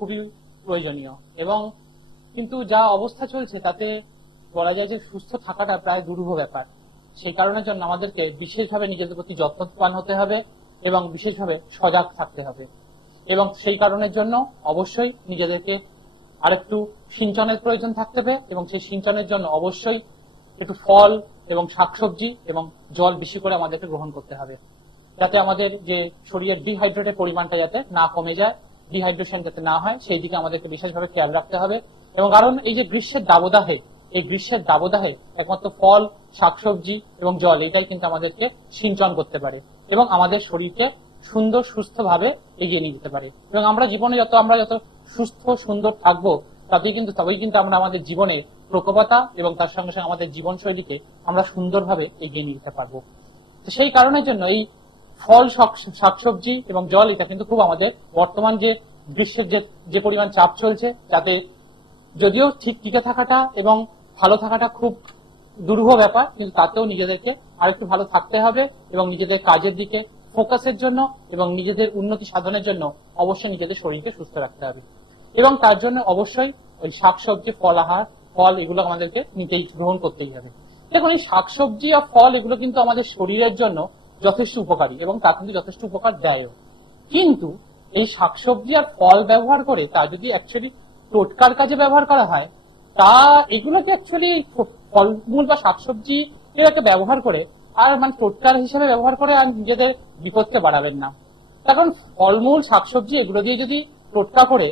খুবই প্রয়োজনীয়। এবং কিন্তু যা অবস্থা চলছে তাতে বলা যায় যে সুস্থ থাকাটা প্রায় দুরূহ ব্যাপার। সেই কারণের জন্য আমাদেরকে বিশেষভাবে নিজেদের প্রতি যত্নবান হতে হবে এবং বিশেষভাবে সজাগ থাকতে হবে। এবং সেই কারণের জন্য অবশ্যই নিজেদেরকে আরেকটু সিঞ্চনের প্রয়োজন থাকতে হবে এবং সেই সিঞ্চনের জন্য অবশ্যই একটু ফল এবং শাকসবজি এবং জল বেশি করে আমাদেরকে গ্রহণ করতে হবে, যাতে আমাদের যে শরীরের ডিহাইড্রেটের পরিমাণটা যাতে না কমে যায়, ডিহাইড্রেশন যাতে না হয় সেই দিকে আমাদেরকে বিশেষভাবে খেয়াল রাখতে হবে। এবং কারণ এই যে গ্রীষ্মের দাবদাহে একমাত্র ফল, শাকসবজি এবং জল এটাই কিন্তু আমাদেরকে সিঞ্চন করতে পারে এবং আমাদের শরীরকে সুন্দর সুস্থ ভাবে এগিয়ে নিয়ে যেতে পারে। এবং আমরা জীবনে আমরা যত সুস্থ সুন্দর থাকবো তবেই কিন্তু আমরা আমাদের জীবনে প্রকোপতা এবং তার সঙ্গে সঙ্গে আমাদের জীবনশৈলীকে আমরা সুন্দরভাবে এগিয়ে নিয়ে যেতে পারবো। সেই কারণের জন্য এই ফল, শাকসবজি এবং জল এটা কিন্তু খুব আমাদের বর্তমান যে গ্রীষ্মের যে পরিমাণ চাপ চলছে, যাতে যদিও ঠিক টিকে থাকাটা এবং ভালো থাকাটা খুব দুরূহ ব্যাপার, কিন্তু তাতেও নিজেদেরকে আরেকটু ভালো থাকতে হবে এবং নিজেদের কাজের দিকে ফোকাসের জন্য এবং নিজেদের উন্নতি সাধনের জন্য অবশ্যই নিজেদের শরীরকে সুস্থ রাখতে হবে। এবং তার জন্য অবশ্যই ওই শাকসবজি, ফল এগুলো আমাদেরকে গ্রহণ করতেই হবে। দেখুন, এই শাকসবজি আর ফল এগুলো কিন্তু আমাদের শরীরের জন্য যথেষ্ট উপকারী এবং তা কিন্তু যথেষ্ট উপকার দেয়ও। কিন্তু এই শাকসবজি আর ফল ব্যবহার করে তা যদি অ্যাকচুয়ালি টোটকার কাজে ব্যবহার করা হয়, তা এগুলোকে অ্যাকচুয়ালি ফলমূল বা শাকসবজি এটাকে ব্যবহার করে আর টোটকার হিসেবে ব্যবহার করে আর নিজেদের বিপদকে বাড়াবেন না। এখন ফলমূল, শাকসবজি এগুলো দিয়ে যদি টোটকা করে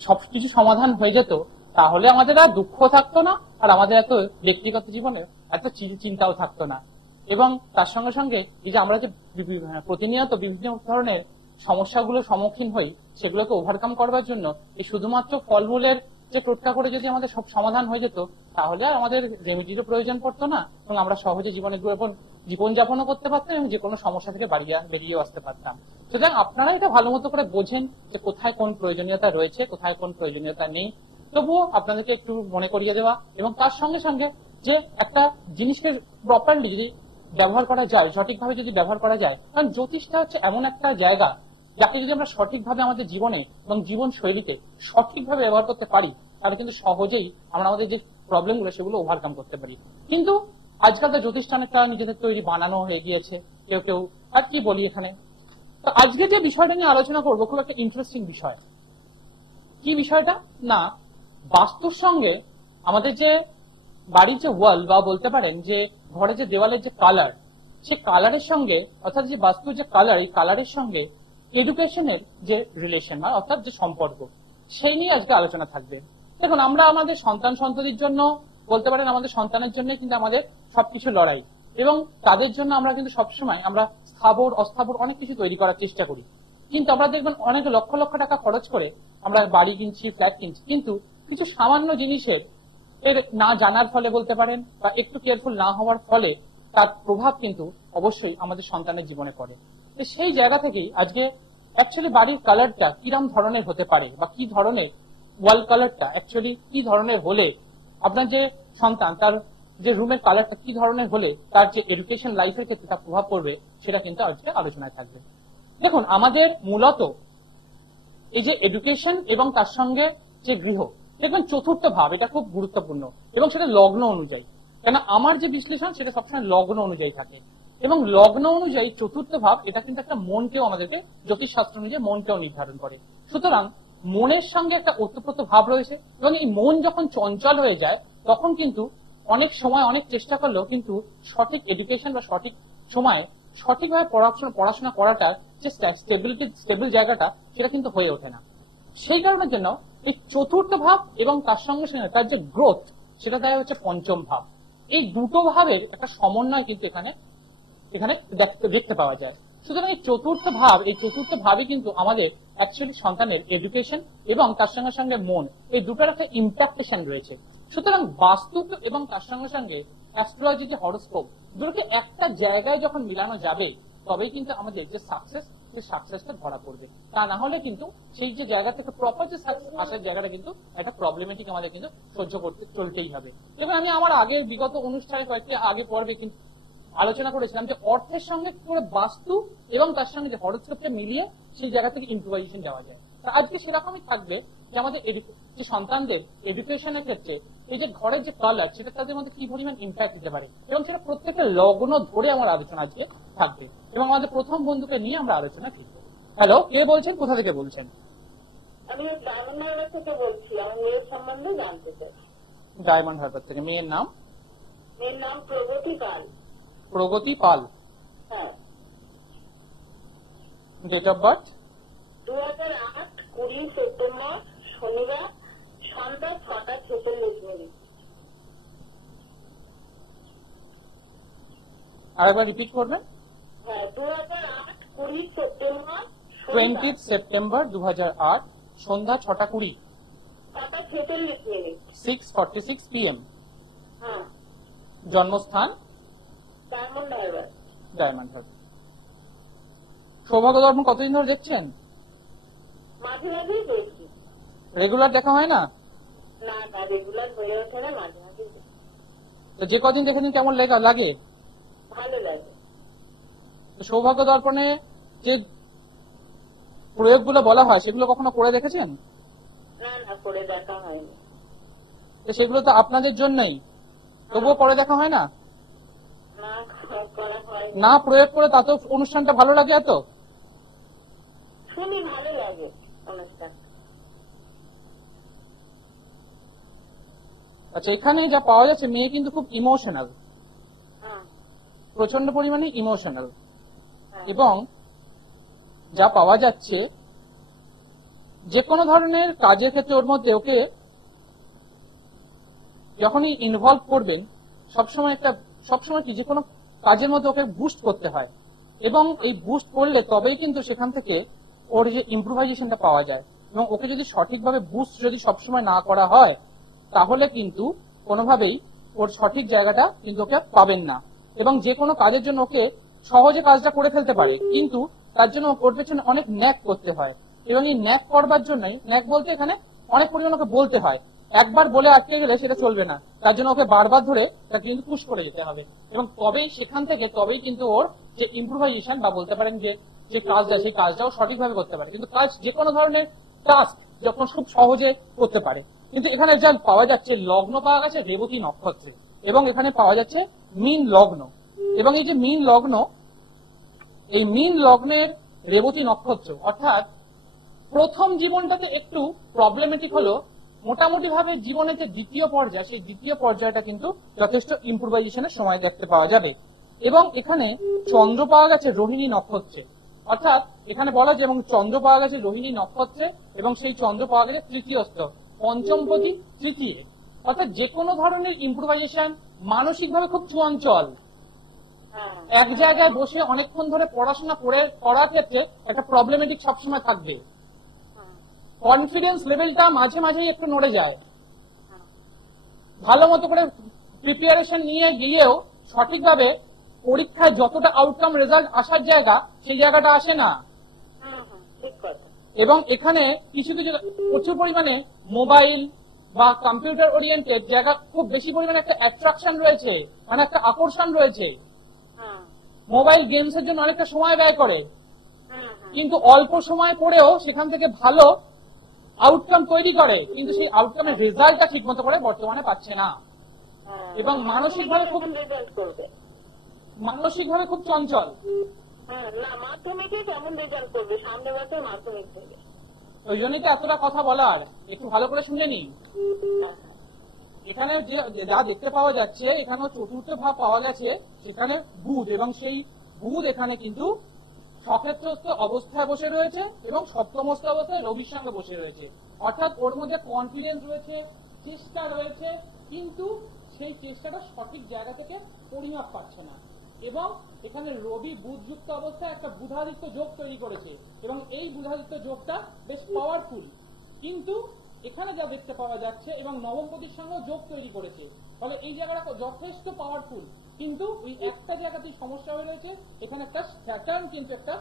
সবকিছু সমাধান হয়ে যেত, তাহলে আমাদের আর দুঃখ থাকতো না আর আমাদের এত ব্যক্তিগত জীবনে এত চিন্তাও থাকতো না। এবং তার সঙ্গে সঙ্গে এই যে আমরা যে প্রতিনিয়ত বিভিন্ন ধরনের সমস্যাগুলোর সম্মুখীন হই, সেগুলোকে ওভারকাম করবার জন্য এই শুধুমাত্র ফলমূলের যে টোটকা করে যদি আমাদের সব সমাধান হয়ে যেত, তাহলে আর আমাদের রেমেডিরও প্রয়োজন পড়তো না এবং আমরা সহজে জীবনযাপনও করতে পারতাম এবং যে কোনো সমস্যা থেকে বেরিয়ে আসতে পারতাম। সুতরাং আপনারা এটা ভালো মতো করে বোঝেন যে কোথায় কোন প্রয়োজনীয়তা রয়েছে, কোথায় কোন প্রয়োজনীয়তা নেই। তবুও আপনাদেরকে একটু মনে করিয়ে দেওয়া এবং তার সঙ্গে সঙ্গে যে একটা জিনিসকে প্রপারলি যদি ব্যবহার করা যায়, সঠিকভাবে যদি ব্যবহার করা যায়, কারণ জ্যোতিষটা হচ্ছে এমন একটা জায়গা যাকে যদি আমরা সঠিকভাবে আমাদের জীবনে এবং জীবন শৈলীতে সঠিকভাবে ব্যবহার করতে পারি, তাহলে কিন্তু সহজেই আমরা আমাদের যে প্রবলেমগুলো সেগুলো ওভারকাম করতে পারি। কিন্তু আজকাল তো জ্যোতিষটা অনেকটা নিজেদের তৈরি বানানো হয়ে গিয়েছে, কেউ আর কি বলি এখানে। তো আজকে যে বিষয়টা নিয়ে আলোচনা করবো খুব একটা ইন্টারেস্টিং বিষয়। কি বিষয়টা না, বাস্তুর সঙ্গে আমাদের যে বাড়ির যে ওয়াল বা বলতে পারেন যে ঘরে যে দেওয়ালের যে কালার, সে কালারের সঙ্গে অর্থাৎ যে বাস্তুর যে কালার, এই কালারের সঙ্গে এডুকেশনের যে রিলেশন অর্থাৎ যে সম্পর্ক, সেই নিয়ে আজকে আলোচনা থাকবে। দেখুন, আমরা আমাদের সন্ততির জন্য বলতে পারেন আমাদের সন্তানের জন্য কিন্তু আমাদের সবকিছু লড়াই এবং তাদের জন্য আমরা কিন্তু সবসময় আমরা স্থাবর অস্থাবর অনেক কিছু তৈরি করার চেষ্টা করি। কিন্তু আমরা দেখবেন অনেক লক্ষ লক্ষ টাকা খরচ করে আমরা বাড়ি কিনছি, ফ্ল্যাট কিনছি, কিন্তু কিছু সামান্য জিনিসের এর না জানার ফলে বলতে পারেন বা একটু কেয়ারফুল না হওয়ার ফলে তার প্রভাব কিন্তু অবশ্যই আমাদের সন্তানের জীবনে পড়ে। সেই জায়গা থেকেই আজকে অ্যাকচুয়ালি বাড়ির কালারটা কিরম ধরনের হতে পারে বা কি ধরনের ওয়াল কালারটা অ্যাকচুয়ালি কি ধরনের হলে আপনার যে সন্তান তার যে রুমের কালারটা কি ধরনের হলে তার যে এডুকেশন লাইফের ক্ষেত্রে তার প্রভাব পড়বে, সেটা কিন্তু আজকে আলোচনায় থাকবে। দেখুন, আমাদের মূলত এই যে এডুকেশন এবং তার সঙ্গে যে গৃহ, দেখবেন চতুর্থ ভাব এটা খুব গুরুত্বপূর্ণ এবং সেটা লগ্ন অনুযায়ী, কেন আমার যে বিশ্লেষণ সেটা সবসময় লগ্ন অনুযায়ী থাকে এবং লগ্ন অনুযায়ী চতুর্থ ভাব এটা কিন্তু একটা মনকেও আমাদেরকে জ্যোতিষশাস্ত্র অনুযায়ী মনকেও নির্ধারণ করে। সুতরাং মনের সঙ্গে একটা ওতপ্রোত ভাব রয়েছে এবং এই মন যখন চঞ্চল হয়ে যায় তখন কিন্তু অনেক সময় অনেক চেষ্টা করলেও কিন্তু সঠিক এডুকেশন বা সঠিক সময় সঠিকভাবে পড়াশোনা করাটার যে স্টেবল জায়গাটা সেটা কিন্তু হয়ে ওঠে না। সেই কারণের জন্য এই চতুর্থ ভাব এবং তার সঙ্গে সঙ্গে তার যে গ্রোথ সেটা দেয় হচ্ছে পঞ্চম ভাব। এই দুটো ভাবের একটা সমন্বয় কিন্তু এখানে দেখতে পাওয়া যায়। সুতরাং এই চতুর্থ ভাবে কিন্তু আমাদের অ্যাকচুয়ালি সন্তানের এডুকেশন এবং তার সঙ্গে সঙ্গে মন, এই দুটোর একটা ইম্প্যাক্টেশন রয়েছে। সুতরাং বাস্তু এবং তার সঙ্গে সঙ্গে অ্যাস্ট্রোলজি যে হরোস্কোপ, দুটোকে একটা জায়গায় যখন মিলানো যাবে তবেই কিন্তু আমাদের যে সাকসেসটা ধরা পড়বে। তা না হলে কিন্তু সেই যে জায়গা থেকে প্রপার যে আসার জায়গাটা কিন্তু একটা প্রবলেমেটিক আমাদের কিন্তু সহ্য করতে চলতেই হবে। এবং আমি আমার আগের বিগত অনুষ্ঠানে কয়েকটি আগে পর্বে কিন্তু আলোচনা করেছিলাম যে অর্থের সঙ্গে পুরো বাস্তু এবং তার সঙ্গে যে হরোস্কোপটা মিলিয়ে সেই জায়গা থেকে ইম্প্রোভাইজেশন দেওয়া যায়। আজকে সেরকমই থাকবে যে আমাদের যে সন্তানদের এডুকেশনের ক্ষেত্রে এই যে ঘরের যে কালার সেটা তাদের মধ্যে কি পরিমাণ ইম্প্যাক্ট দিতে পারে, এবং সেটা প্রত্যেকটা লগ্ন ধরে আমার আলোচনা আজকে থাকবে, এবং আমাদের প্রথম বন্ধুকে নিয়ে আমরা আলোচনা করব। হ্যালো, কে বলছেন, কোথা থেকে বলছেন? আমি ডায়মন্ড হারবার থেকে বলছি, আমার মেয়ের সম্বন্ধে জানতে চাই। ডায়মন্ড হারবার থেকে। মেয়ের নাম? মেয়ের নাম প্রগতি পাল। প্রগতি পাল। হ্যাঁ। Date of birth? 2008 20 সেপ্টেম্বর, শনিবার, সন্ধ্যা 6:46। আরেকবার রিপিট করবেন। হ্যাঁ, 2008 20 সেপ্টেম্বর, 20 সেপ্টেম্বর 2008, সন্ধ্যা 6:20, 6:46। 6:46 PM। হ্যাঁ। জন্মস্থান? ডায়মন্ড হারবার। ডায়মন্ড হারবার। সৌভাগ্য দর্পণ কতদিন ধরে দেখছেন? মাঝে মাঝেই দেখি। রেগুলার দেখা হয় না? না না, রেগুলার হয়ে ওঠে না, মাঝে মাঝেই দেখি। তো যে কদিন দেখেছেন কেমন লাগে? ভালো লাগে। সৌভাগ্য দর্পণে যে প্রয়োগগুলো বলা হয় সেগুলো কখনো করে দেখেছেন? না না, করে দেখা হয়নি। সেগুলো তো আপনাদের জন্যই, তবুও করে দেখা হয় না? না, করা হয়নি। না প্রয়োগ করে তাতেও অনুষ্ঠানটা ভালো লাগে এত? শুনি ভালো লাগে অনুষ্ঠান। আচ্ছা, এখানে যা পাওয়া যাচ্ছে, মেয়ে কিন্তু খুব ইমোশনাল, হ্যাঁ। প্রচন্ড পরিমাণে ইমোশনাল, হ্যাঁ। এবং যা পাওয়া যাচ্ছে যে কোনো ধরনের কাজের ক্ষেত্রে ওর মধ্যে ওকে যখনই ইনভলভ করবেন সবসময় কি যে কোনো কাজের মধ্যে ওকে বুস্ট করতে হয়, এবং এই বুস্ট করলে তবেই কিন্তু সেখান থেকে ওর যে ইম্প্রোভাইজেশনটা পাওয়া যায়, এবং ওকে যদি সঠিকভাবে বুস্ট যদি সবসময় না করা হয় তাহলে কিন্তু কোনোভাবেই ওর সঠিক জায়গাটা কিন্তু ওকে পাবেন না, এবং যে কোনো কাজের জন্য ওকে সহজে কাজটা করে ফেলতে পারে, কিন্তু তার জন্য ওর পেছনে অনেক ন্যাক করতে হয়, এবং এই ন্যাক করবার জন্যই, ন্যাক বলতে এখানে অনেক পরিমাণ ওকে বলতে হয়, একবার বলে আটকে গেলে সেটা চলবে না, তার জন্য ওকে বারবার ধরে তাকে কিন্তু পুশ করে যেতে হবে, এবং তবেই সেখান থেকে কিন্তু ওর যে ইম্প্রোভাইজেশন বা বলতে পারেন যে কাজটা, সেই কাজটাও সঠিকভাবে করতে পারে, কিন্তু কাজ যে কোনো ধরনের টাস্ক যখন খুব সহজে করতে পারে। কিন্তু এখানে যা পাওয়া যাচ্ছে, লগ্ন পাওয়া গেছে রেবতী নক্ষত্রে, এবং এখানে পাওয়া যাচ্ছে মীন লগ্ন, এবং এই যে মীন লগ্ন, এই মীন লগ্নের রেবতী নক্ষত্র, অর্থাৎ প্রথম জীবনটাকে একটু প্রবলেমেটিক হলো, মোটামুটি ভাবে জীবনের যে দ্বিতীয় পর্যায়, সেই দ্বিতীয় পর্যায়টা কিন্তু যথেষ্ট ইম্প্রোভাইজেশনের সময় দেখতে পাওয়া যাবে। এবং এখানে চন্দ্র পাওয়া গেছে রোহিণী নক্ষত্রে, অর্থাৎ এখানে বলা যায়, এবং চন্দ্র পাওয়া গেছে রোহিণী নক্ষত্রে, এবং সেই চন্দ্র পাওয়া গেছে তৃতীয় স্তর, পঞ্চমপতি তৃতীয়, অর্থাৎ যে কোনো ধরনের ইম্প্রোভাইজেশন, মানসিকভাবে খুব চঞ্চল, এক জায়গায় বসে অনেকক্ষণ ধরে পড়াশোনা করার ক্ষেত্রে একটা প্রবলেমেটিক সবসময় থাকবে, কনফিডেন্স লেভেলটা মাঝে মাঝেই একটু নড়ে যায়, ভালো মতো করে প্রিপারেশন নিয়ে গিয়েও সঠিকভাবে পরীক্ষায় যতটা আউটকাম রেজাল্ট আসার জায়গা, সেই জায়গাটা আসে না, এবং এখানে কিছু প্রচুর পরিমাণে মোবাইল বা কম্পিউটার ওরিয়েন্টেড জায়গা খুব বেশি পরিমাণে একটা অ্যাট্রাকশন রয়েছে, মানে একটা আকর্ষণ রয়েছে, মোবাইল গেমস এর জন্য অনেকটা সময় ব্যয় করে, কিন্তু অল্প সময় পড়েও সেখান থেকে ভালো আউটকাম তৈরি করে, কিন্তু সেই আউটকামের রেজাল্টটা ঠিক মতো করে বর্তমানে পাচ্ছে না, এবং মানসিকভাবে খুব চঞ্চল। ওই জন্যই তো এতটা কথা বলার, একটু ভালো করে শুনে নিন। এখানে যা দেখতে পাওয়া যাচ্ছে, এখানে চতুর্থ ভাব পাওয়া গেছে, সেখানে বুধ, এবং সেই বুধ এখানে কিন্তু সক্ষেত্রস্থ অবস্থায় বসে রয়েছে, এবং সপ্তমস্থ অবস্থায় রবির সঙ্গে বসে রয়েছে, অর্থাৎ ওর মধ্যে কনফিডেন্স রয়েছে, চেষ্টা রয়েছে, কিন্তু সেই চেষ্টাটা সঠিক জায়গা থেকে পরিমাপ পাচ্ছে না, এবং এখানে রবি বুধ যুক্ত অবস্থায় একটা বুধাদিত্য যোগ তৈরি করেছে, এবং এই বুধাদিত্য যোগটা বেশ পাওয়ারফুল, কিন্তু এখানে যা দেখতে পাওয়া যাচ্ছে, এবং নবমপতির সঙ্গে যোগ তৈরি করেছে, ফলে এই জায়গাটা যথেষ্ট পাওয়ারফুল, কিন্তু ওই একটা জায়গাতেই সমস্যা হয়ে রয়েছে, এখানে একটা স্যাটার্ন কিন্তু একটা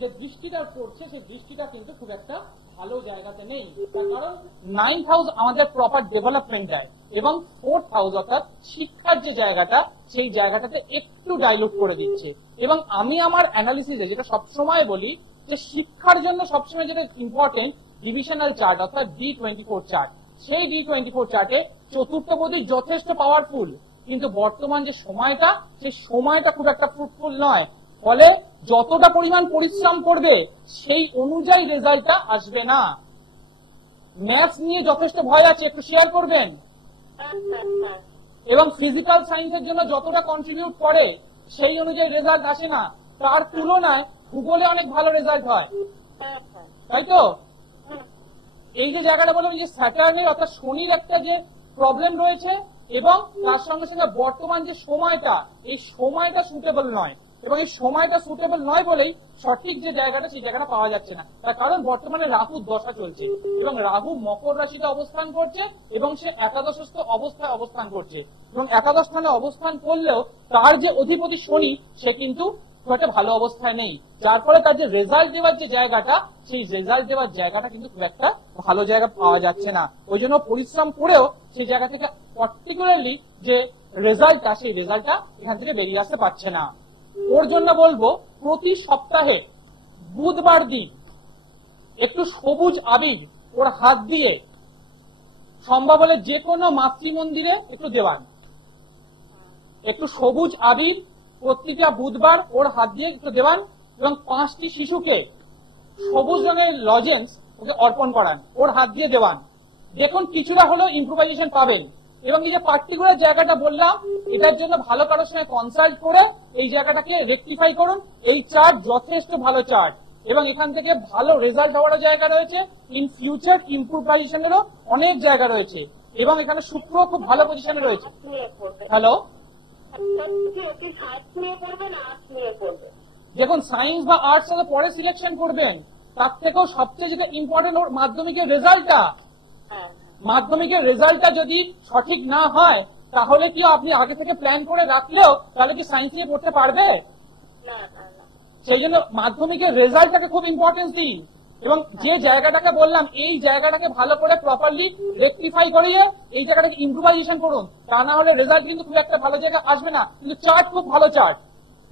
যে দৃষ্টিটা পড়ছে, সেই দৃষ্টিটা কিন্তু খুব একটা ভালো জায়গাতে নেই, তার কারণ 9th হাউস আমাদের প্রপার ডেভেলপমেন্ট দেয়, এবং 4th হাউস অর্থাৎ শিক্ষার যে জায়গাটা, সেই জায়গাটাতে একটু ডাইলুট করে দিচ্ছে, এবং আমি আমার অ্যানালিসিসে যেটা সবসময় বলি, যে শিক্ষার জন্য সবসময় যেটা ইম্পর্টেন্ট, ডিভিশনাল চার্ট অর্থাৎ D24 চার্ট। সেই D24 চার্টে চতুর্থ পদী যথেষ্ট পাওয়ারফুল, কিন্তু বর্তমান যে সময়টা, সেই সময়টা খুব একটা ফ্রুটফুল নয়। ফলে যতটা পরিমাণ পরিশ্রম করবে সেই অনুযায়ী রেজাল্টটা আসবে না। ম্যাথস নিয়ে যথেষ্ট ভয় আছে, একটু শেয়ার করবেন। এবং ফিজিক্যাল সায়েন্সের জন্য যতটা কন্ট্রিবিউট করে সেই অনুযায়ী রেজাল্ট আসে না, তার তুলনায় ভূগোলে অনেক ভালো রেজাল্ট হয়, তাই তো? এই যে জায়গাটা বললাম যে স্যাটার্নের অর্থাৎ শনির একটা যে প্রবলেম রয়েছে, এবং তার সঙ্গে সঙ্গে বর্তমান যে সময়টা, এই সময়টা সুটেবল নয়, এবং এই সময়টা সুটেবল নয় বলেই সঠিক যে জায়গাটা সেই জায়গাটা পাওয়া যাচ্ছে না। তার কারণ বর্তমানে রাহুর দশা চলছে, এবং রাহু মকর রাশিতে অবস্থান করছে, এবং সে একাদশস্থ অবস্থায় অবস্থান করছে, এবং একাদশ স্থানে অবস্থান করলেও তার যে অধিপতি শনি সে কিন্তু খুব একটা ভালো অবস্থায় নেই, যার ফলে তার যে রেজাল্ট দেওয়ার যে জায়গাটা, সেই রেজাল্ট দেওয়ার জায়গাটা কিন্তু খুব একটা ভালো জায়গা পাওয়া যাচ্ছে না। ওই জন্য পরিশ্রম করেও সেই জায়গা থেকে পার্টিকুলারলি যে রেজাল্টটা, সেই রেজাল্টটা এখান থেকে বেরিয়ে আসতে পারছে না। ওর জন্য বলবো প্রতি সপ্তাহে বুধবার দিন একটু সবুজ আবির ওর হাত দিয়ে সম্ভব হলে যে কোনো মাতৃমন্দিরে একটু দেওয়ান। একটু সবুজ আবির প্রত্যেকটা বুধবার ওর হাত দিয়ে একটু দেওয়ান, এবং 5টি শিশুকে সবুজ রঙের লজেন্স ওকে অর্পণ করান, ওর হাত দিয়ে দেওয়ান। দেখুন কিছুটা হলেও ইম্প্রোভাইজেশন পাবেন। এবং এই যে পার্টিকুলার জায়গাটা বললাম, এটার জন্য ভালো কারোর সঙ্গে কনসাল্ট করে এই জায়গাটাকে রেকটিফাই করুন। এই চার্ট যথেষ্ট ভালো চার্ট, এবং এখান থেকে ভালো রেজাল্ট হওয়ারও জায়গা রয়েছে, ইন ফিউচার ইম্প্রোভাইজেশনেরও অনেক জায়গা রয়েছে, এবং এখানে শুক্র খুব ভালো পজিশনে রয়েছে। হ্যালো, দেখুন সায়েন্স বা আর্টস পরে সিলেকশন করবেন, তার থেকেও সবচেয়ে যেটা ইম্পর্টেন্ট ওর মাধ্যমিকের রেজাল্টটা। মাধ্যমিকের রেজাল্টটা যদি সঠিক না হয়, তাহলে কি আপনি আগে থেকে প্ল্যান করে রাখলেও তাহলে কি সায়েন্স নিয়ে পড়তে পারবে? সেই জন্য মাধ্যমিকের রেজাল্টটাকে খুব ইম্পর্টেন্স দিন, এবং যে জায়গাটাকে বললাম এই জায়গাটাকে ভালো করে প্রপারলি রেকটিফাই করিয়ে এই জায়গাটাকে ইম্প্রোভাইজেশন করুন। তা না হলে রেজাল্ট কিন্তু খুব একটা ভালো জায়গা আসবে না। কিন্তু চার্ট খুব ভালো চার্ট,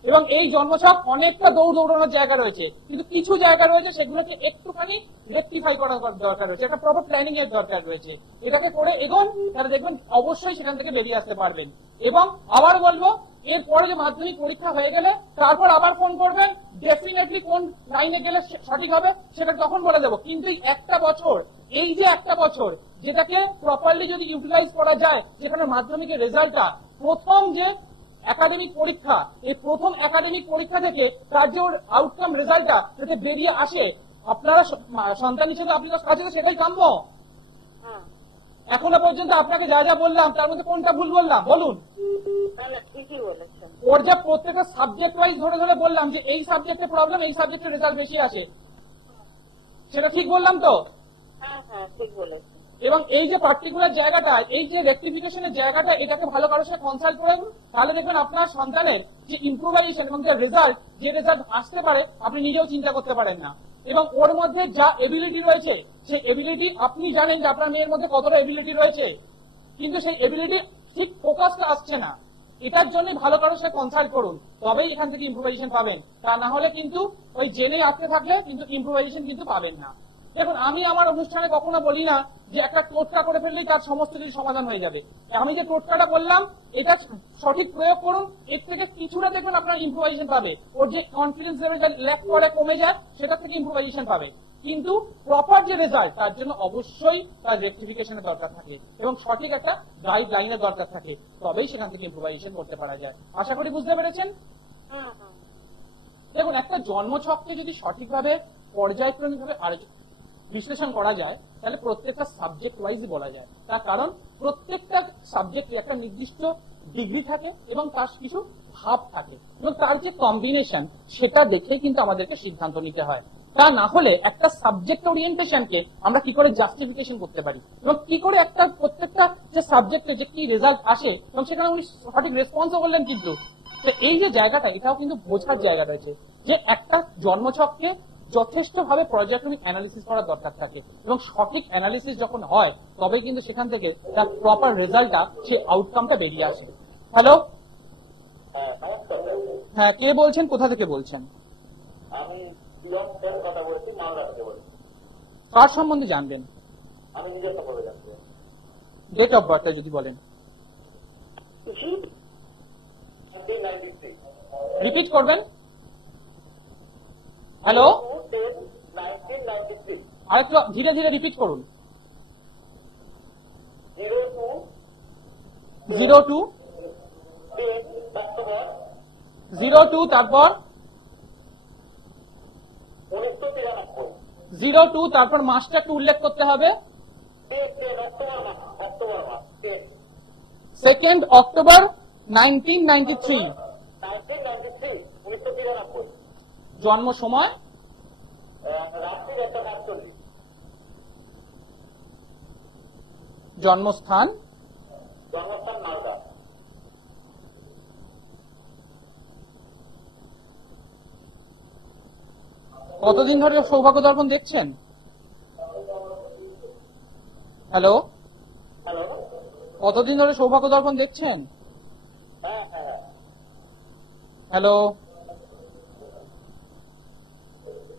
এবং এই জন্মছক অনেকটা দৌড়ানোর জায়গা রয়েছে, কিন্তু কিছু জায়গা রয়েছে সেগুলোকে একটুখানি রেকটিফাই করার দরকার রয়েছে, একটা প্রপার প্ল্যানিং এর দরকার রয়েছে। এটাকে করে এগোন, তাহলে দেখবেন অবশ্যই সেখান থেকে বেরিয়ে আসতে পারবেন। এবং আবার বলবো, এরপরে যে মাধ্যমিক পরীক্ষা হয়ে গেলে তারপর আবার ফোন করবেন, ডেফিনেটলি কোন লাইনে গেলে সঠিক হবে সেটা তখন বলে দেবো। কিন্তু একটা বছর, এই যে একটা বছর যেটাকে প্রপারলি যদি ইউটিলাইজ করা যায়, যেখানে মাধ্যমিকের রেজাল্টটা প্রথম যে একাডেমিক পরীক্ষা, এই প্রথম একাডেমিক পরীক্ষা থেকে তার যে ওর আউটকাম রেজাল্টটা যাতে বেরিয়ে আসে, আপনারা সন্তান হিসেবে আপনার কাছে সেটাই কাম্য। এখনো পর্যন্ত আপনাকে যা যা বললাম তার মধ্যে কোনটা ভুল বললাম বলুন? ওর যে প্রত্যেকটা সাবজেক্ট ওয়াইজ ধরে ধরে বললাম যে এই সাবজেক্টে প্রবলেম, এই সাবজেক্টে রেজাল্ট বেশি আসে, সেটা ঠিক বললাম তো? ঠিক বলেছেন। এবং এই যে পার্টিকুলার জায়গাটা, এই যে রেকটিফিকেশনের জায়গাটা, এটাকে ভালো কারোর সাথে কনসাল্ট করে তাহলে দেখবেন আপনার সন্তানের যে ইম্প্রোভাইজেশন এবং যে রেজাল্ট, যে রেজাল্ট আসতে পারে আপনি নিজেও চিন্তা করতে পারেন না। এবং ওর মধ্যে যা এবিলিটি রয়েছে, সেই এবিলিটি আপনি জানেন যে আপনার মেয়ের মধ্যে কতটা এবিলিটি রয়েছে, কিন্তু সেই এবিলিটি ঠিক ফোকাসটা আসছে না। এটার জন্য ভালো কারোর সাথে কনসাল্ট করুন, তবেই এখান থেকে ইম্প্রোভাইজেশন পাবেন। তা না হলে কিন্তু ওই জেনে আসতে থাকলে কিন্তু ইম্প্রোভাইজেশন কিন্তু পাবেন না। দেখুন, আমি আমার অনুষ্ঠানে কখনো বলি না যে একটা টোটকা করে ফেললেই তার সমস্ত কিছু সমাধান হয়ে যাবে। আমি যে টোটকাটা বললাম এটা সঠিক প্রয়োগ করুন, এর থেকে কিছুটা দেখবেন আপনার ইম্প্রোভাইজেশন পাবে। ওর যে কনফিডেন্স লেভেল ল্যাক করে কমে যায়, সেটা থেকে ইম্প্রোভাইজেশন পাবে। কিন্তু প্রপার যে রেজাল্ট, তার জন্য অবশ্যই তার রেকটিফিকেশনের দরকার থাকে এবং সঠিক একটা গাইডলাইনের দরকার থাকে, তবেই সেখান থেকে ইম্প্রোভাইজেশন করতে পারা যায়। আশা করি বুঝতে পেরেছেন। দেখুন, একটা জন্মছককে যদি সঠিকভাবে পর্যায়ক্রমিকভাবে বিশ্লেষণ করা যায়, তাহলে প্রত্যেকটা সাবজেক্ট ওয়াইজই বলা যায়। তার কারণ প্রত্যেকটা সাবজেক্টে একটা নির্দিষ্ট ডিগ্রি থাকে এবং তার কিছু ভাব থাকে, এবং তার যে কম্বিনেশন সেটা দেখে কিন্তু আমাদেরকে সিদ্ধান্ত নিতে হয়। তা না হলে একটা সাবজেক্ট ওরিয়েন্টেশনকে আমরা কি করে জাস্টিফিকেশন করতে পারি, এবং কি করে একটা প্রত্যেকটা যে সাবজেক্টে যে কি রেজাল্ট আসে, এবং সেখানে উনি সঠিক রেসপন্সও বললেন। কিন্তু এই যে জায়গাটা, এটাও কিন্তু বোঝার জায়গা রয়েছে যে একটা জন্মছককে যথেষ্টভাবে পর্যায়ক্রমিক অ্যানালিসিস করার দরকার থাকে, এবং সঠিক অ্যানালিসিস যখন হয় তবে কিন্তু সেখান থেকে তার প্রপার রেজাল্টটা, সেই আউটকামটা বেরিয়ে আসে। হ্যালো, হ্যাঁ, কে বলছেন, কোথা থেকে বলছেন? আমি কথা বলছি, মালদা থেকে বলছি। কার সম্বন্ধে জানবেন? আমি নিজের সম্পর্কে জানতে। ডেট অফ বার্থটা যদি বলেন। রিপিট করবেন। হ্যালো, আরেকটু ধীরে ধীরে রিপিট করুন। 02 তারপর 02 তারপর মাসটা একটু উল্লেখ করতে হবে। 2nd October 1993। জন্ম সময় জন্মস্থান মালদা। কতদিন ধরে সৌভাগ্য দর্পণ দেখছেন? হ্যালো, কতদিন ধরে সৌভাগ্য দর্পণ দেখছেন? হ্যালো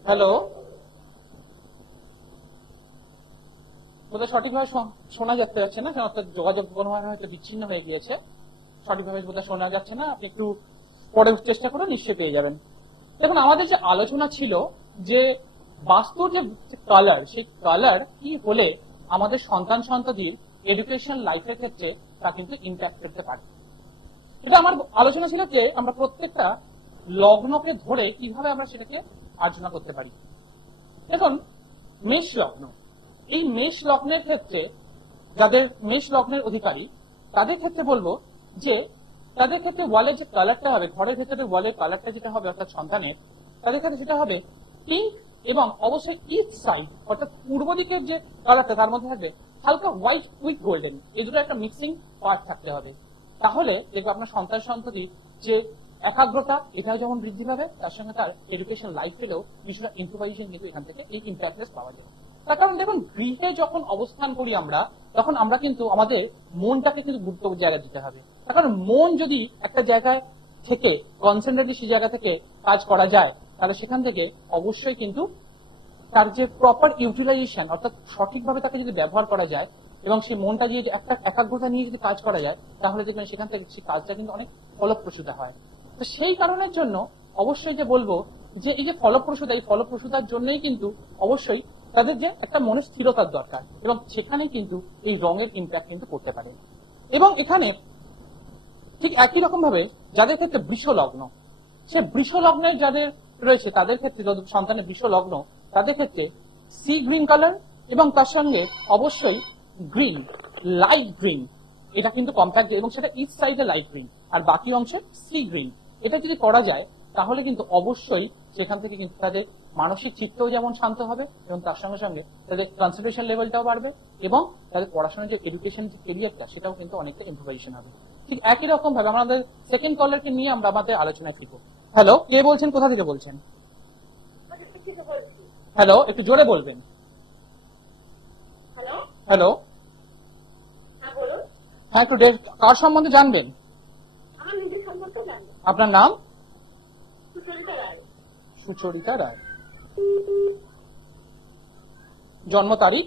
হ্যালো, বোধহয় সঠিকভাবে শোনা যাচ্ছে না, কারণ অর্থাৎ যোগাযোগ কোনোভাবে হয়তো বিচ্ছিন্ন হয়ে গিয়েছে, সঠিকভাবে বোধহয় শোনা যাচ্ছে না। আপনি একটু পরে চেষ্টা করে নিশ্চয়ই পেয়ে যাবেন। দেখুন, আমাদের যে আলোচনা ছিল যে বাস্তুর যে কালার, সেই কালার কি হলে আমাদের সন্তান সন্ততির এডুকেশন লাইফের ক্ষেত্রে তা কিন্তু ইম্প্যাক্ট করতে পারে। এটা আমার আলোচনা ছিল যে আমরা প্রত্যেকটা লগ্নকে ধরে কিভাবে আমরা সেটাকে আলোচনা করতে পারি। দেখুন, মেষ লগ্ন, এই মেষ লগ্নের ক্ষেত্রে যাদের মেষ লগ্নের অধিকারী তাদের ক্ষেত্রে বলবো যে তাদের ক্ষেত্রে ওয়ালের যে কালারটা হবে, ঘরের ভেতরে ওয়ালের কালারটা যেটা হবে অর্থাৎ সন্তানের, তাদের ক্ষেত্রে সেটা হবে পিঙ্ক এবং অবশ্যই ইস্ট সাইড অর্থাৎ পূর্ব দিকের যে কালারটা তার মধ্যে থাকবে হালকা হোয়াইট উইথ গোল্ডেন, এই দুটো একটা মিক্সিং পার্ট থাকতে হবে। তাহলে দেখবে আপনার সন্তান সন্ততি যে একাগ্রতা এটাও যেমন বৃদ্ধি পাবে, তার সঙ্গে তার এডুকেশন লাইফ পেলেও কিছুটা ইম্প্রোভাইজেশন কিন্তু এখান থেকে এই ইম্প্যাক্টনেস পাওয়া যায়। তার কারণ দেখুন, গৃহে যখন অবস্থান করি আমরা, তখন আমরা কিন্তু আমাদের মনটাকে কিন্তু গুরুত্ব জায়গা দিতে হবে। তার কারণ মন যদি একটা জায়গায় থেকে কনসেন্ট্রেট সেই জায়গা থেকে কাজ করা যায়, তাহলে সেখান থেকে অবশ্যই কিন্তু তার যে প্রপার ইউটিলাইজেশন অর্থাৎ সঠিকভাবে তাকে যদি ব্যবহার করা যায় এবং সেই মনটা দিয়ে একটা একাগ্রতা নিয়ে যদি কাজ করা যায়, তাহলে দেখবেন সেখান থেকে সেই কাজটা কিন্তু অনেক ফলপ্রসূতা হয়। তো সেই কারণের জন্য অবশ্যই যে বলবো যে এই যে ফলপ্রসূতা, এই ফলপ্রসূতার জন্যই কিন্তু অবশ্যই তাদের যে একটা মনে স্থিরতার দরকার এবং সেখানে কিন্তু এই রঙের ইম্প্যাক্ট কিন্তু করতে পারে। এবং এখানে ঠিক একই রকম ভাবে যাদের ক্ষেত্রে বৃষ লগ্ন, সে বৃষ লগ্নের যাদের রয়েছে তাদের ক্ষেত্রে সন্তানের বৃষ লগ্ন, তাদের ক্ষেত্রে সি গ্রিন কালার এবং তার সঙ্গে অবশ্যই গ্রিন, লাইট গ্রিন, এটা কিন্তু কম্প্যাক্ট এবং সেটা ইস্ট সাইডে লাইট গ্রিন আর বাকি অংশে সি গ্রিন, এটা যদি করা যায় তাহলে কিন্তু অবশ্যই সেখান থেকে কিন্তু তাদের মানসিক চিত্তও যেমন শান্ত হবে এবং তার সঙ্গে সঙ্গে তাদের কনসেন্ট্রেশন লেভেলটাও বাড়বে এবং তাদের পড়াশোনার যে এডুকেশন যে কেরিয়ারটা সেটাও কিন্তু অনেকটা ইম্প্রোভাইজেশন হবে। ঠিক একই রকম ভাবে আমাদের সেকেন্ড কলারকে নিয়ে আমরা আমাদের আলোচনায় ফিরবো। হ্যালো, কে বলছেন, কোথা থেকে বলছেন? হ্যালো, একটু জোরে বলবেন। হ্যালো, হ্যাঁ, একটু কার সম্বন্ধে জানবেন? আপনার নাম? সুচরিতা রায়। জন্ম তারিখ?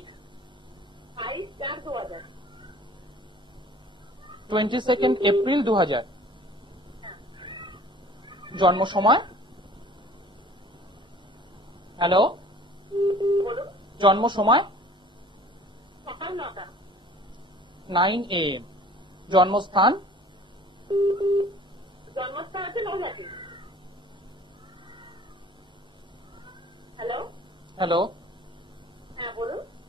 22 এপ্রিল 2000। জন্ম সময়? হ্যালো, জন্ম সময়? 9 AM। জন্মস্থান? হ্যালো,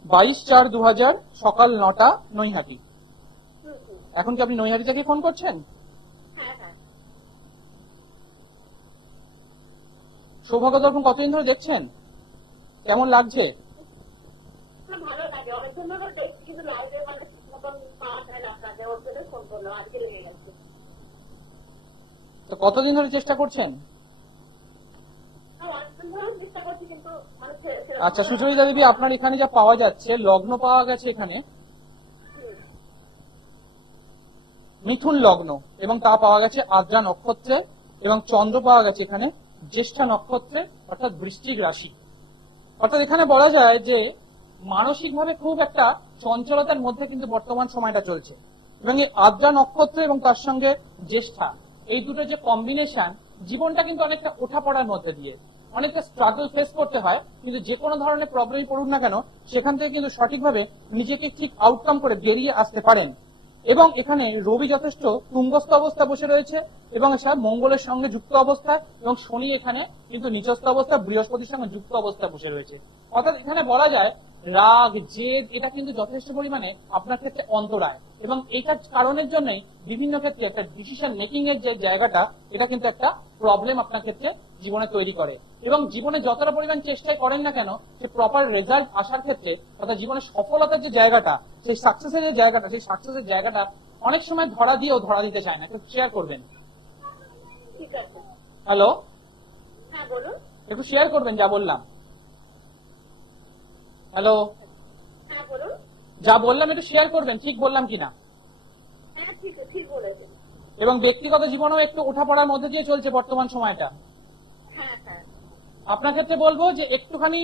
22/4/2000 সকাল 9টা, নৈহাটি। এখন কি আপনি নৈহাটি থেকে ফোন করছেন? সৌভাগ্য দর্পণ কতদিন ধরে দেখছেন? কেমন লাগছে? ভালো লাগে, অনেক দিন ধরে দেখছি কিন্তু লাইভে মানে মতন পাওয়া যায় না আপনাদের, ওর জন্য ফোন করলাম, আজকে লেগে গেছে। তো কতদিন ধরে চেষ্টা করছেন? আচ্ছা সুচরিতা দেবী, আপনার এখানে যা পাওয়া যাচ্ছে, লগ্ন পাওয়া গেছে এখানে মিথুন লগ্ন এবং তা পাওয়া গেছে আদ্রা নক্ষত্রে এবং চন্দ্র পাওয়া গেছে এখানে জ্যেষ্ঠা নক্ষত্রে অর্থাৎ বৃশ্চিক রাশি। অর্থাৎ এখানে বলা যায় যে মানসিকভাবে খুব একটা চঞ্চলতার মধ্যে কিন্তু বর্তমান সময়টা চলছে। এবং এই আদ্রা নক্ষত্র এবং তার সঙ্গে জ্যেষ্ঠা, এই দুটো যে কম্বিনেশন, জীবনটা কিন্তু অনেকটা ওঠা পড়ার মধ্যে দিয়ে অনেকটা স্ট্রাগল ফেস করতে হয়, কিন্তু যে কোনো ধরনের প্রবলেমই পড়ুন না কেন সেখান থেকে কিন্তু সঠিকভাবে নিজেকে ঠিক আউটকাম করে বেরিয়ে আসতে পারেন। এবং এখানে রবি যথেষ্ট তুঙ্গস্থ অবস্থা বসে রয়েছে এবং সে মঙ্গলের সঙ্গে যুক্ত অবস্থা, এবং শনি এখানে কিন্তু নিচস্থ অবস্থা বৃহস্পতির সঙ্গে যুক্ত অবস্থা বসে রয়েছে। অর্থাৎ এখানে বলা যায় রাগ জেদ এটা কিন্তু যথেষ্ট পরিমাণে আপনার ক্ষেত্রে অন্তরায়, এবং এইটার কারণের জন্যই বিভিন্ন ক্ষেত্রে একটা ডিসিশন মেকিং এর যে জায়গাটা, এটা কিন্তু একটা প্রবলেম আপনার ক্ষেত্রে জীবনে তৈরি করে। এবং জীবনে যতটা পরিমাণ চেষ্টাই করেন না কেন, সে প্রপার রেজাল্ট আসার ক্ষেত্রে অর্থাৎ জীবনে সফলতার যে জায়গাটা, সেই সাকসেসের যে জায়গাটা, সেই সাকসেসের জায়গাটা অনেক সময় ধরা দিয়েও ধরা দিতে চায় না। একটু শেয়ার করবেন। ঠিক আছে। হ্যালো, হ্যাঁ বলুন। একটু শেয়ার করবেন যা বললাম। হ্যালো, হ্যাঁ বলুন। যা বললাম একটু শেয়ার করবেন, ঠিক বললাম কিনা। হ্যাঁ ঠিক বলেছেন। এবং ব্যক্তিগত জীবনেও একটু ওঠাপড়ার মধ্যে দিয়ে চলছে বর্তমান সময়টা। হ্যাঁ হ্যাঁ। আপনার ক্ষেত্রে বলবো যে একটুখানি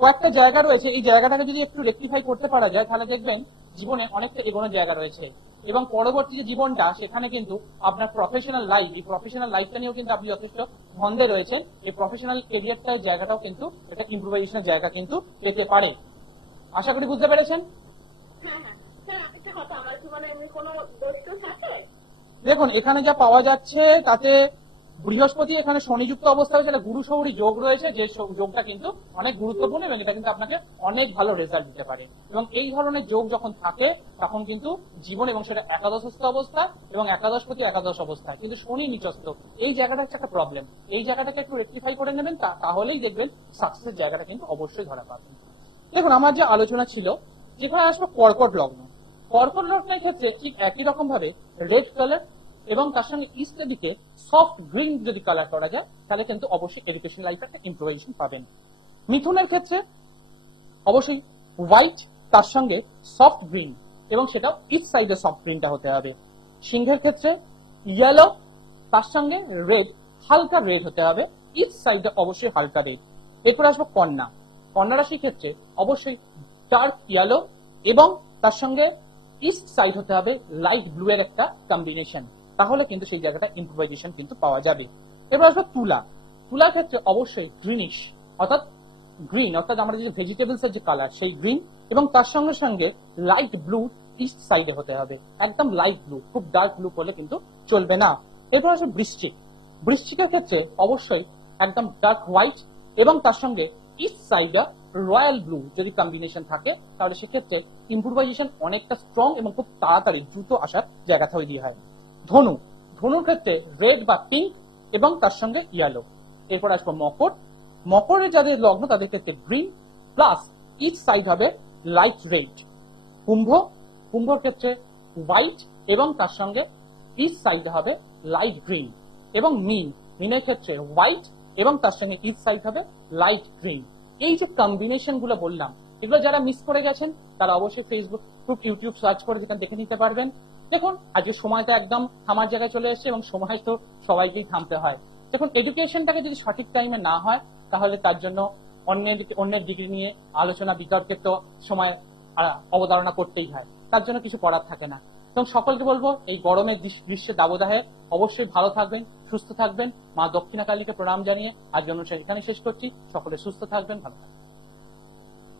কয়েকটা জায়গা রয়েছে, এই জায়গাটাকে যদি একটু রেকটিফাই করতে পারা যায় তাহলে দেখবেন জীবনে অনেকটা এগোনোর জায়গা রয়েছে। এবং পরবর্তী যে জীবনটা, সেখানে কিন্তু আপনার প্রফেশনাল লাইফ, এই প্রফেশনাল লাইফটা নিয়েও কিন্তু আপনি যথেষ্ট ধন্দে রয়েছেন। এই প্রফেশনাল কেরিয়ারটার জায়গাটাও কিন্তু একটা ইম্প্রোভাইজেশনের জায়গা কিন্তু পেতে পারে। আশা করি বুঝতে পেরেছেন। হ্যাঁ হ্যাঁ হ্যাঁ। একটা কথা, আমার জীবনে এমনি কোনো দোষ থাকে? দেখুন এখানে যা পাওয়া যাচ্ছে তাতে বৃহস্পতি এখানে শনিযুক্ত অবস্থা হয়েছে, গুরু শৌরী যোগ রয়েছে, যে যোগটা কিন্তু অনেক গুরুত্বপূর্ণ এবং এটা কিন্তু আপনাকে অনেক ভালো রেজাল্ট দিতে পারে। এবং এই ধরনের যোগ যখন থাকে তখন কিন্তু জীবন, এবং সেটা একাদশস্থ অবস্থায় এবং একাদশপতি একাদশ অবস্থায়, কিন্তু শনি নিচস্থ, এই জায়গাটা একটা প্রবলেম। এই জায়গাটাকে একটু রেকটিফাই করে নেবেন, তাহলেই দেখবেন সাকসেসের জায়গাটা কিন্তু অবশ্যই ধরা পাবেন। দেখুন আমার যে আলোচনা ছিল, যেখানে আসবো কর্কট লগ্ন। কর্কট লগ্নের ক্ষেত্রে ঠিক একই রকম ভাবে রেড কালার এবং তার সঙ্গে ইস্টের দিকে সফট গ্রিন যদি কালার করা যায় তাহলে কিন্তু অবশ্যই এডুকেশন লাইফে একটা ইম্প্রোভাইজেশন পাবেন। মিথুনের ক্ষেত্রে অবশ্যই হোয়াইট তার সঙ্গে সফট গ্রিন, এবং সেটাও ইস্ট সাইডে সফট গ্রিনটা হতে হবে। সিংহের ক্ষেত্রে ইয়েলো তার সঙ্গে রেড, হালকা রেড হতে হবে, ইস্ট সাইডে অবশ্যই হালকা রেড। এরপর আসবো কন্যা। কন্যা রাশির ক্ষেত্রে অবশ্যই ডার্ক ইয়েলো এবং তার সঙ্গে ইস্ট সাইড হতে হবে লাইট ব্লু এর একটা কম্বিনেশন, তাহলে কিন্তু সেই জায়গাটা ইম্প্রোভাইজেশন কিন্তু পাওয়া যাবে। এবার আসবে তুলা। তুলার ক্ষেত্রে অবশ্যই গ্রিনিশ অর্থাৎ গ্রিন, অর্থাৎ আমাদের যে ভেজিটেবলস এর যে কালার সেই গ্রিন, এবং তার সঙ্গে সঙ্গে লাইট ব্লু ইস্ট সাইডে হতে হবে, একদম লাইট ব্লু, খুব ডার্ক ব্লু করলে কিন্তু চলবে না। এরপর আসবে বৃশ্চিক। বৃশ্চিকের ক্ষেত্রে অবশ্যই একদম ডার্ক হোয়াইট এবং তার সঙ্গে ইস্ট সাইডে রয়্যাল ব্লু যদি কম্বিনেশন থাকে তাহলে সেক্ষেত্রে ইম্প্রোভাইজেশন অনেকটা স্ট্রং এবং খুব তাড়াতাড়ি দ্রুত আসার জায়গা তৈরি হয়। ধনু। ধনুর ক্ষেত্রে রেড বা পিঙ্ক এবং তার সঙ্গে ইয়েলো। এরপর আসবো মকর। মকরের যাদের লগ্ন তাদের ক্ষেত্রে গ্রিন প্লাস ইচ সাইড হবে লাইট রেড। কুম্ভ। কুম্ভর ক্ষেত্রে হোয়াইট এবং তার সঙ্গে ইচ সাইড হবে লাইট গ্রিন। এবং মিন। মিনের ক্ষেত্রে হোয়াইট এবং তার সঙ্গে ইচ সাইড হবে লাইট গ্রিন। এই যে কম্বিনেশন গুলো বললাম, এগুলো যারা মিস করে গেছেন তারা অবশ্যই ফেসবুক, ইউটিউব সার্চ করে যেখানে দেখে নিতে পারবেন। দেখুন আজকে সময়টা একদম থামার জায়গায় চলে এসেছে এবং সময় তো সবাইকেই থামতে হয়। দেখুন এডুকেশনটাকে যদি সঠিক টাইমে না হয় তাহলে তার জন্য অন্যের ডিগ্রি নিয়ে আলোচনা বিতর্কের তো সময় অবতারণা করতেই হয়, তার জন্য কিছু করার থাকে না। এবং সকলকে বলবো এই গরমের গ্রীষ্মের দাবদাহে অবশ্যই ভালো থাকবেন, সুস্থ থাকবেন। মা দক্ষিণা কালীকে প্রণাম জানিয়ে আজকের অনুষ্ঠান এখানে শেষ করছি। সকলে সুস্থ থাকবেন, ভালো থাকবেন।